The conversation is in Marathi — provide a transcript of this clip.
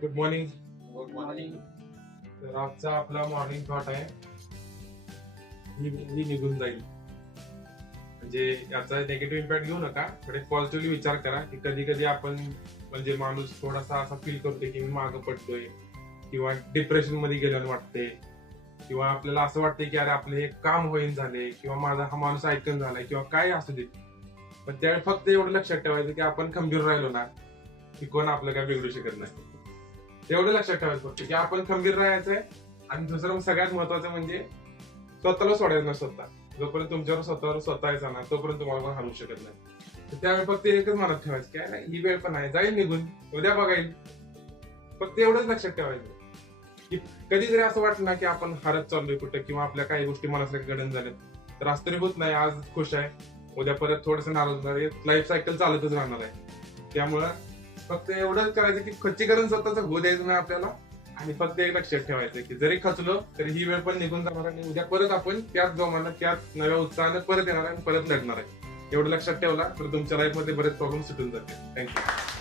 Good morning. Good morning. तर आजचा आपला मॉर्निंग थॉट आहे ही निघून जाईल. म्हणजे याचा निगेटिव्ह इम्पॅक्ट घेऊ नका, पण एक पॉझिटिव्हली विचार करा की कधी कधी आपण म्हणजे माणूस थोडासा असा फील करतोय की मी मागं पडतोय किंवा डिप्रेशन मध्ये गेल्यानं वाटते किंवा आपल्याला असं वाटतंय की अरे आपले हे काम होईन झाले किंवा माझा हा माणूस ऐकून झालाय किंवा काय असू दे. पण त्यावेळी फक्त एवढं लक्षात ठेवायचं की आपण खंबीर राहिलो ना की कोण आपलं काय बिघडू शकत नाही. एवढं लक्षात ठेवायचं फक्त की आपण खंबीर राहायचंय. आणि दुसरं सगळ्यात महत्वाचं म्हणजे स्वतःला सोडायचं ना. जोपर्यंत तुमच्यावर स्वतः यायचा ना तोपर्यंत तुम्हाला पण हरवू शकत नाही. तर त्यावेळी फक्त एकच मनात ठेवायचं की नाही ही वेळ पण आहे, जाईल निघून, उद्या बघाईल. फक्त एवढंच लक्षात ठेवायचं की कधीतरी असं वाटलं ना की आपण हरत चाललोय कुठं किंवा आपल्या काही गोष्टी मनासारख्या घडण झाल्यात तर असं तरी होत नाही. आज खुश आहे, उद्या परत थोडंसं नाराज होणार आहे. लाईफ सायकल चालतच राहणार आहे. त्यामुळं फक्त एवढंच करायचं की खच्चीकरण स्वतःच होऊ द्यायचं नाही आपल्याला. आणि फक्त एक लक्षात ठेवायचं की जरी खचलो तरी ही वेळ पण निघून जाणार आणि उद्या परत आपण त्याच जोमानं त्याच नव्या उत्साहानं परत येणार आणि परत लढणार आहे. एवढं लक्षात ठेवला तर तुमच्या लाईफ मध्ये बरेच प्रॉब्लेम सुटून जातील. थँक्यू.